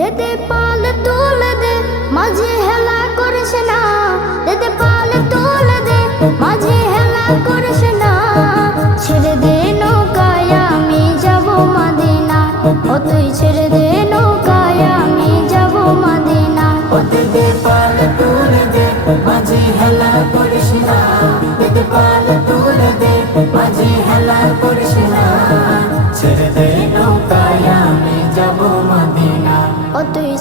দে দে পাল তুলে দে, মাঝে হেলা করিস না। দে দে পাল তুলে দে, মাঝে হেলা করিস না। ছেড়ে দে নৌকায়, আমি যাব মাদিনা। ও তুই ছেড়ে দে নৌকায়, আমি যাব মাদিনা। ওতে দে পাল তুলে দে, মাঝে হেলা করিস না। দে পাল তুলে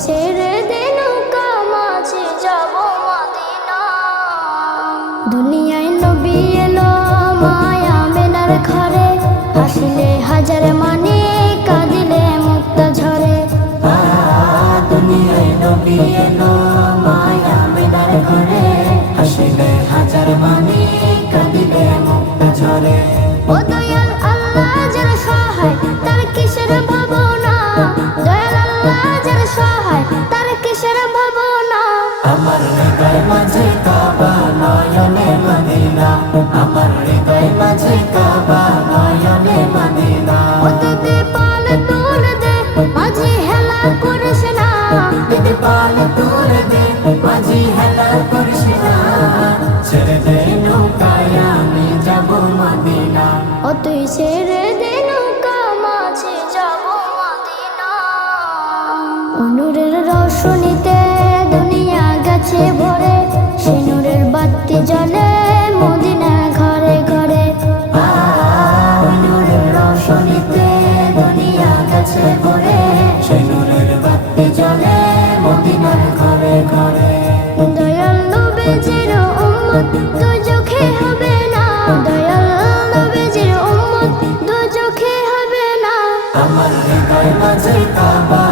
ছেড়ে দে নৌকা, মাঝে যাব মাদিনা। দুনিয়ায় নবী এলো মায়া মেনার ঘরে। হাসিলে হাজার মানে কাঁদিলে মুক্তা ঝরে। দুনিয়ায় নবী এলো মায়া মেনার ঘরে। হাসিলে হাজার মানি আমার হৃদয় মাঝে কাবা নয়নে মদিনা আমার হৃদয় মাঝে কাবা নয়নে মদিনা ওতে পাল তুলে দে মাঝে হেলা করিস না দিদি পাল তুলে দে মাঝি হেলা করিস না ছেড়ে দে নৌকায় আমি যাব মদিনা। ও তুই ছেড়ে নৌকা মাঝে যাব অনুরের দুনিয়া ভরে সে বাতি জ্বলে মদিনা ঘরে ঘরে। আ, নূরের রোশনীতে দুনিয়া গেছে ভরে সেই বাতি জ্বলে মদিনার ঘরে ঘরে। দয়াল নবীজির উম্মত দুজখে হবে না। দয়াল নবীজির উম্মত দুজখে হবে না। আমার হৃদয় মাঝে কাবা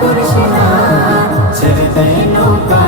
করিস না ছেড়ে দে নৌকায় আমি যাব